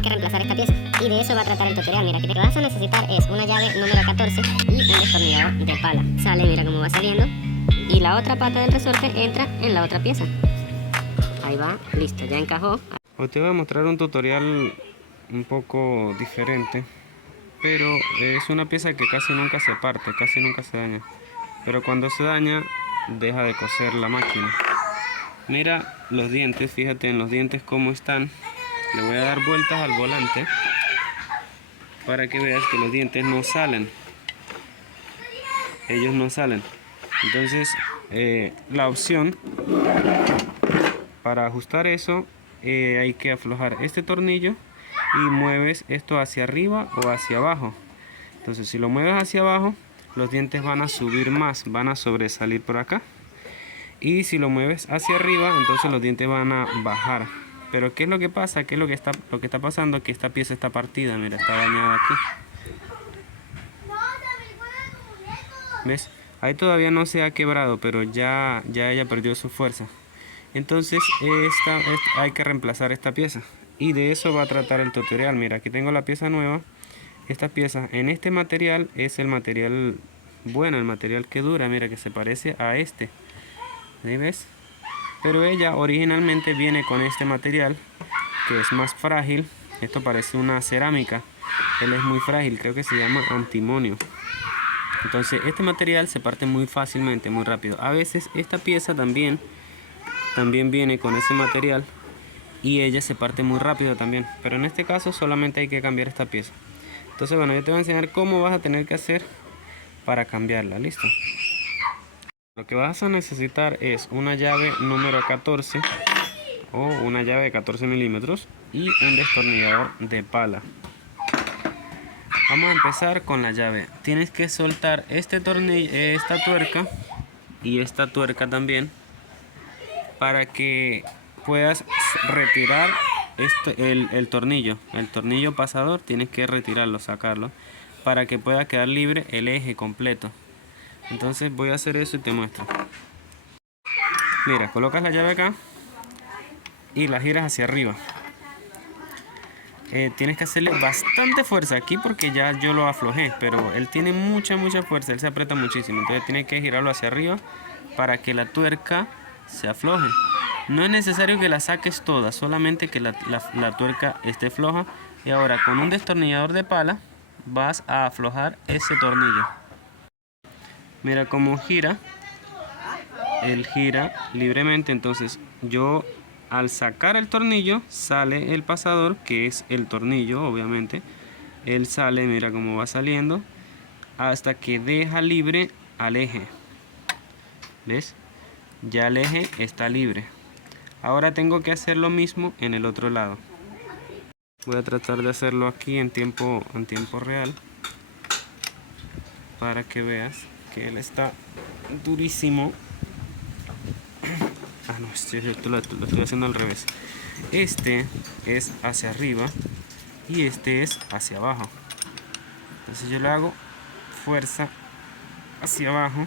hay que reemplazar esta pieza. Y de eso va a tratar el tutorial. Mira, aquí lo que vas a necesitar es una llave número 14 y un destornillador de pala. Sale, mira cómo va saliendo. Y la otra pata del resorte entra en la otra pieza. Ahí va, listo, ya encajó. Hoy te voy a mostrar un tutorial un poco diferente, pero es una pieza que casi nunca se parte, casi nunca se daña. Pero cuando se daña, deja de coser la máquina. Mira los dientes, fíjate en los dientes cómo están. Le voy a dar vueltas al volante para que veas que los dientes no salen. Ellos no salen. Entonces, la opción para ajustar eso, hay que aflojar este tornillo y mueves esto hacia arriba o hacia abajo. Entonces, si lo mueves hacia abajo, los dientes van a subir más, van a sobresalir por acá. Y si lo mueves hacia arriba, entonces los dientes van a bajar. Pero ¿qué es lo que pasa? ¿Qué es lo que está pasando? Que esta pieza está partida, mira, está dañada aquí. ¿Ves? Ahí todavía no se ha quebrado, pero ya ella perdió su fuerza. Entonces hay que reemplazar esta pieza. Y de eso va a tratar el tutorial. Mira, aquí tengo la pieza nueva. Esta pieza en este material es el material bueno, el material que dura. Mira que se parece a este. ¿Ahí ves? Pero ella originalmente viene con este material que es más frágil. Esto parece una cerámica. Él es muy frágil, creo que se llama antimonio. Entonces este material se parte muy fácilmente, muy rápido. A veces esta pieza también viene con ese material y ella se parte muy rápido también. Pero en este caso solamente hay que cambiar esta pieza. Entonces bueno, yo te voy a enseñar cómo vas a tener que hacer para cambiarla. ¿Listo? Lo que vas a necesitar es una llave número 14 o una llave de 14 milímetros y un destornillador de pala. Vamos a empezar con la llave. Tienes que soltar este tornillo, esta tuerca y esta tuerca también, para que puedas retirar el tornillo. El tornillo pasador tienes que retirarlo, sacarlo, para que pueda quedar libre el eje completo. Entonces voy a hacer eso y te muestro. Mira, colocas la llave acá y la giras hacia arriba. Tienes que hacerle bastante fuerza aquí porque ya yo lo aflojé, pero él tiene mucha fuerza, él se aprieta muchísimo. Entonces tienes que girarlo hacia arriba para que la tuerca se afloje. No es necesario que la saques toda, solamente que la tuerca esté floja. Y ahora con un destornillador de pala vas a aflojar ese tornillo. Mira cómo gira. Él gira libremente, entonces yo al sacar el tornillo sale el pasador, que es el tornillo obviamente. Él sale, mira cómo va saliendo hasta que deja libre al eje. ¿Ves? Ya el eje está libre. Ahora tengo que hacer lo mismo en el otro lado. Voy a tratar de hacerlo aquí en tiempo real para que veas que él está durísimo. Ah, no, esto lo estoy haciendo al revés. Este es hacia arriba y este es hacia abajo. Entonces yo le hago fuerza hacia abajo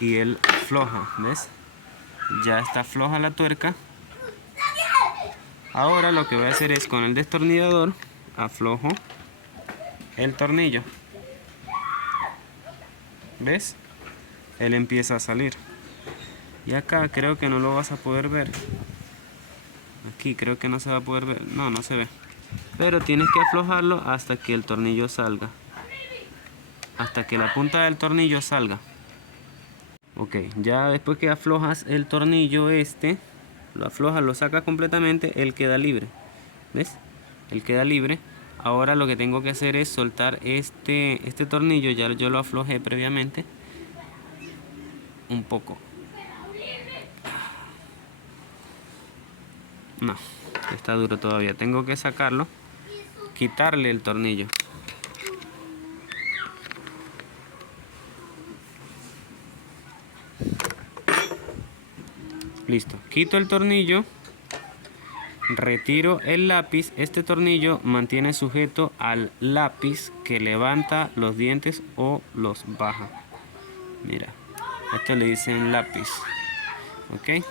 y él afloja, ¿ves? Ya está floja la tuerca. Ahora lo que voy a hacer es con el destornillador aflojo el tornillo. ¿Ves? Él empieza a salir. Y acá creo que no lo vas a poder ver. Aquí creo que no se va a poder ver. No, no se ve. Pero tienes que aflojarlo hasta que el tornillo salga. Hasta que la punta del tornillo salga. Ok, ya después que aflojas el tornillo lo aflojas, lo sacas completamente, él queda libre. ¿Ves? Él queda libre. Ahora lo que tengo que hacer es soltar este tornillo. Ya yo lo aflojé previamente. Un poco. No, está duro todavía. Tengo que sacarlo, quitarle el tornillo. Listo, quito el tornillo, retiro el lápiz. Este tornillo mantiene sujeto al lápiz que levanta los dientes o los baja. Mira, esto le dicen lápiz. Ok,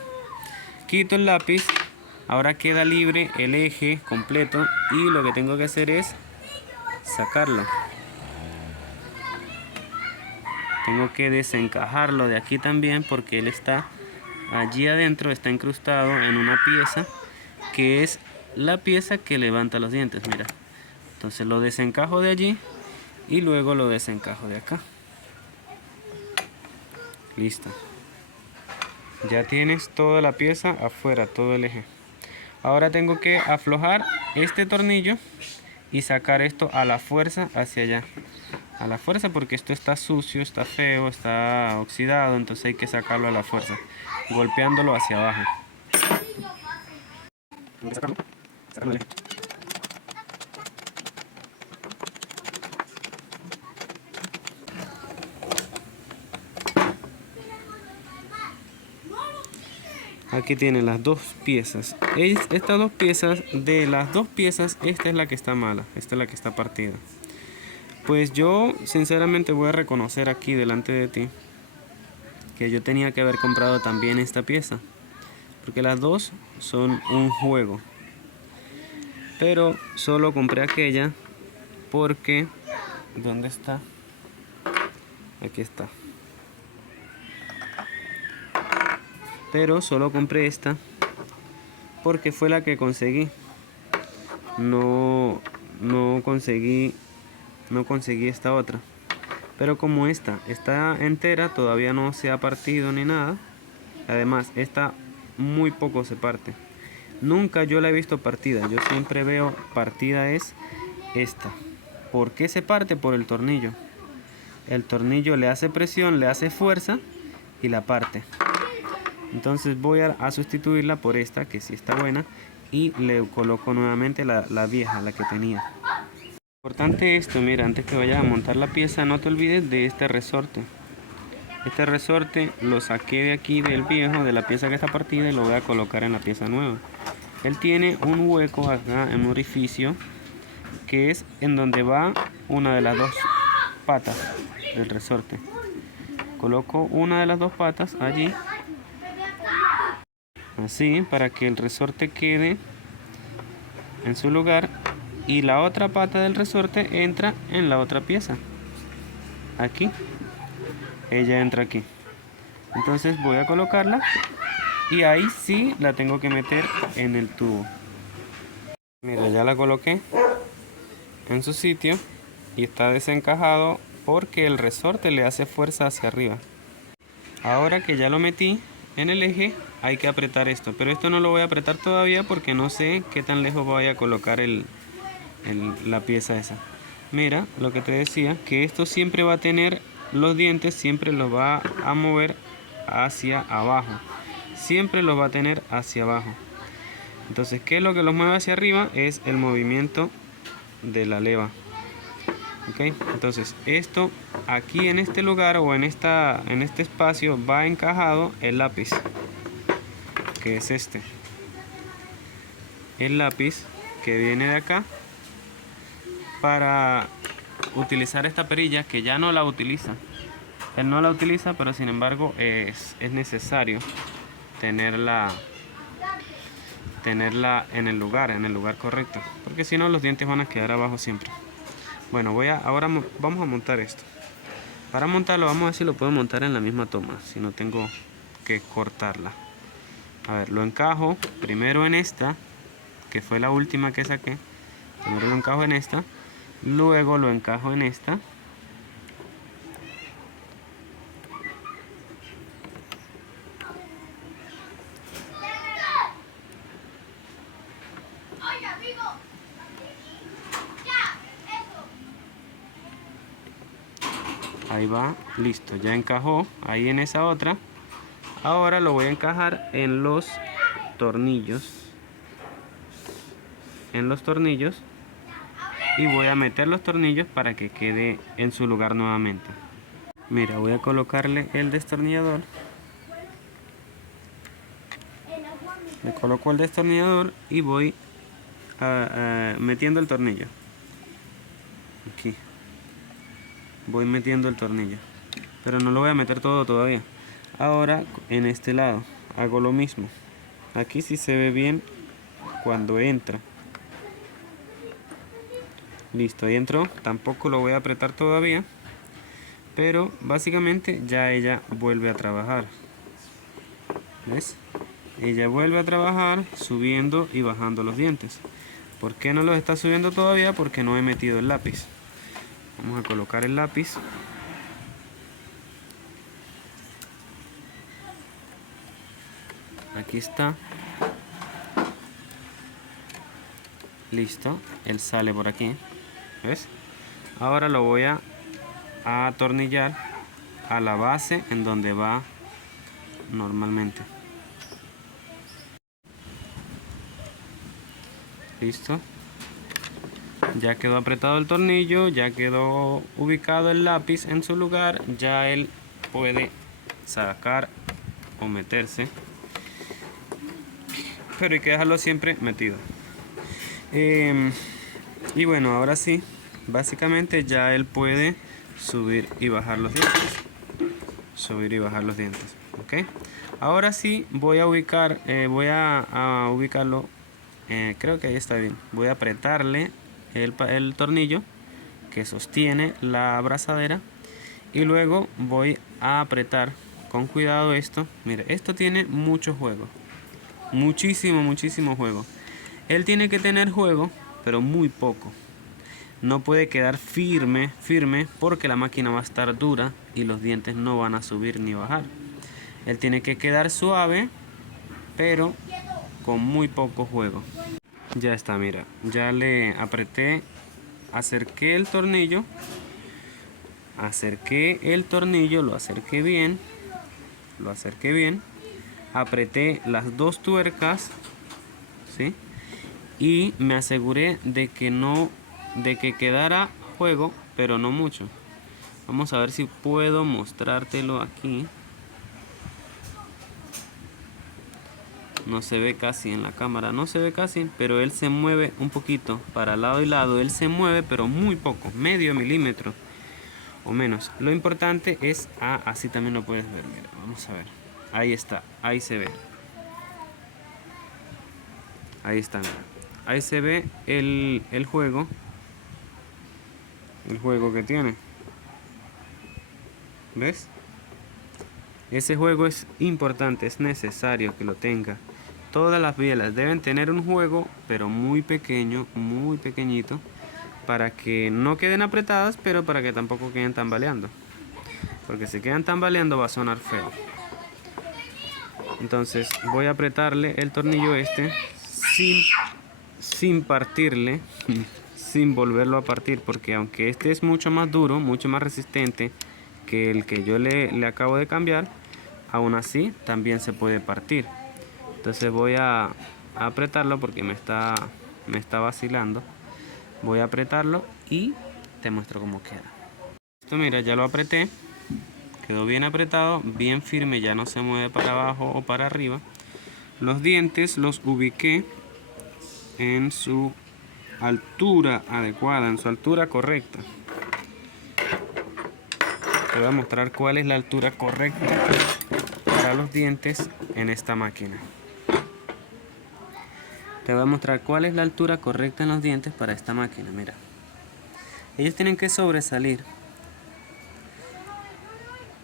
quito el lápiz Ahora queda libre el eje completo y lo que tengo que hacer es sacarlo. Tengo que desencajarlo de aquí también porque él está allí adentro, está incrustado en una pieza que es la pieza que levanta los dientes, mira. Entonces lo desencajo de allí y luego lo desencajo de acá. Listo. Ya tienes toda la pieza afuera, todo el eje. Ahora tengo que aflojar este tornillo y sacar esto a la fuerza hacia allá. A la fuerza porque esto está sucio, está feo, está oxidado, entonces hay que sacarlo a la fuerza, golpeándolo hacia abajo. Aquí tienen las dos piezas. Estas dos piezas, de las dos piezas, esta es la que está mala, esta es la que está partida. Pues yo sinceramente voy a reconocer aquí delante de ti que yo tenía que haber comprado también esta pieza, porque las dos son un juego. Pero solo compré aquella porque... ¿dónde está? Aquí está. Pero solo compré esta porque fue la que conseguí. No conseguí esta otra. Pero como esta está entera, todavía no se ha partido ni nada. Además, esta muy poco se parte. Nunca yo la he visto partida. Yo siempre veo partida es esta. ¿Por qué se parte? Por el tornillo. El tornillo le hace presión, le hace fuerza y la parte. Entonces voy a sustituirla por esta que sí está buena y le coloco nuevamente la vieja, la que tenía. Importante esto, mira, antes que vayas a montar la pieza no te olvides de este resorte. Este resorte lo saqué de aquí del viejo, de la pieza que está partida, y lo voy a colocar en la pieza nueva. Él tiene un hueco acá, en un orificio, que es en donde va una de las dos patas del resorte. Coloco una de las dos patas allí, así, para que el resorte quede en su lugar y la otra pata del resorte entra en la otra pieza. Aquí, ella entra aquí. Entonces voy a colocarla y ahí sí la tengo que meter en el tubo. Mira, ya la coloqué en su sitio y está desencajado porque el resorte le hace fuerza hacia arriba. Ahora que ya lo metí en el eje, hay que apretar esto, pero esto no lo voy a apretar todavía porque no sé qué tan lejos voy a colocar la pieza esa. Mira lo que te decía, que esto siempre va a tener los dientes, siempre los va a mover hacia abajo, siempre los va a tener hacia abajo. Entonces, ¿qué es lo que los mueve hacia arriba? Es el movimiento de la leva. ¿Ok? Entonces, esto aquí en este lugar o en este espacio va encajado el lápiz, que es este. El lápiz que viene de acá para utilizar esta perilla, que ya no la utiliza. Él no la utiliza, pero sin embargo es necesario tenerla en el lugar correcto, porque si no los dientes van a quedar abajo siempre. Bueno, ahora vamos a montar esto. Para montarlo vamos a ver si lo puedo montar en la misma toma, si no tengo que cortarla. A ver, lo encajo primero en esta, que fue la última que saqué. Primero lo encajo en esta, luego lo encajo en esta. Ahí va, listo, ya encajó ahí en esa otra. Ahora lo voy a encajar en los tornillos. Y voy a meter los tornillos para que quede en su lugar nuevamente. Mira, voy a colocarle el destornillador. Le coloco el destornillador y voy metiendo el tornillo. Aquí. Voy metiendo el tornillo, pero no lo voy a meter todo todavía. Ahora en este lado hago lo mismo. Aquí sí se ve bien cuando entra. Listo, ahí entró. Tampoco lo voy a apretar todavía, pero básicamente ya ella vuelve a trabajar. ¿Ves? Ella vuelve a trabajar subiendo y bajando los dientes. ¿Por qué no los está subiendo todavía? Porque no he metido el lápiz. Vamos a colocar el lápiz. Aquí está. Listo, él sale por aquí. ¿Ves? Ahora lo voy a atornillar a la base en donde va normalmente. Listo. Ya quedó apretado el tornillo, ya quedó ubicado el lápiz en su lugar. Ya él puede sacar o meterse, pero hay que dejarlo siempre metido. Y bueno, ahora sí, básicamente ya él puede subir y bajar los dientes. Subir y bajar los dientes. ¿Ok? Ahora sí voy a ubicar, a ubicarlo. Creo que ahí está bien. Voy a apretarle el tornillo que sostiene la abrazadera. Y luego voy a apretar con cuidado esto. Mire, esto tiene mucho juego. Muchísimo juego. Él tiene que tener juego, pero muy poco. No puede quedar firme porque la máquina va a estar dura y los dientes no van a subir ni bajar. Él tiene que quedar suave, pero con muy poco juego. Ya está, mira. Ya le apreté, acerqué el tornillo, lo acerqué bien, apreté las dos tuercas, ¿sí? Y me aseguré de que quedara juego, pero no mucho. Vamos a ver si puedo mostrártelo aquí. No se ve casi en la cámara, no se ve casi, pero él se mueve un poquito para lado y lado. Él se mueve, pero muy poco, medio milímetro o menos. Lo importante es, así también lo puedes ver. Mira, vamos a ver. Ahí está, ahí se ve. Ahí está, mira. Ahí se ve el juego. El juego que tiene. ¿Ves? Ese juego es importante, es necesario que lo tenga. Todas las bielas deben tener un juego, pero muy pequeño, muy pequeñito, para que no queden apretadas, pero para que tampoco queden tambaleando. Porque si quedan tambaleando va a sonar feo. Entonces voy a apretarle el tornillo este sin partirle, sin volverlo a partir, porque aunque este es mucho más duro, mucho más resistente que el que yo le acabo de cambiar, aún así también se puede partir. Entonces voy a apretarlo porque me está vacilando. Voy a apretarlo y te muestro cómo queda. Esto, mira, ya lo apreté, quedó bien apretado, bien firme, ya no se mueve para abajo o para arriba. Los dientes los ubiqué en su altura adecuada, en su altura correcta. Te voy a mostrar cuál es la altura correcta para los dientes en esta máquina. Te voy a mostrar cuál es la altura correcta en los dientes para esta máquina. Mira, ellos tienen que sobresalir,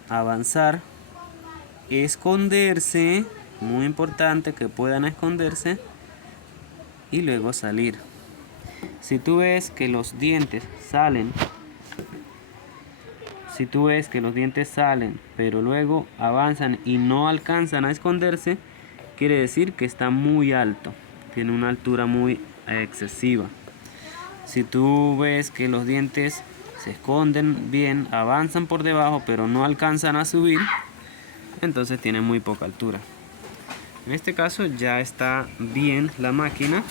avanzar, esconderse, muy importante que puedan esconderse, y luego salir. Si tú ves que los dientes salen, pero luego avanzan y no alcanzan a esconderse, quiere decir que está muy alto, tiene una altura muy excesiva. Si tú ves que los dientes se esconden bien, avanzan por debajo, pero no alcanzan a subir, entonces tiene muy poca altura. En este caso ya está bien la máquina,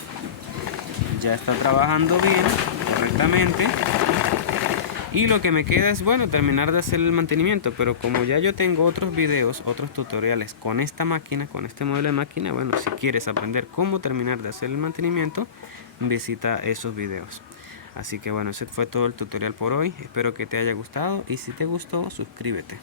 ya está trabajando bien, correctamente. Y lo que me queda es, bueno, terminar de hacer el mantenimiento. Pero como ya yo tengo otros videos, otros tutoriales con esta máquina, con este modelo de máquina, bueno, si quieres aprender cómo terminar de hacer el mantenimiento, visita esos videos. Así que bueno, ese fue todo el tutorial por hoy. Espero que te haya gustado y si te gustó, suscríbete.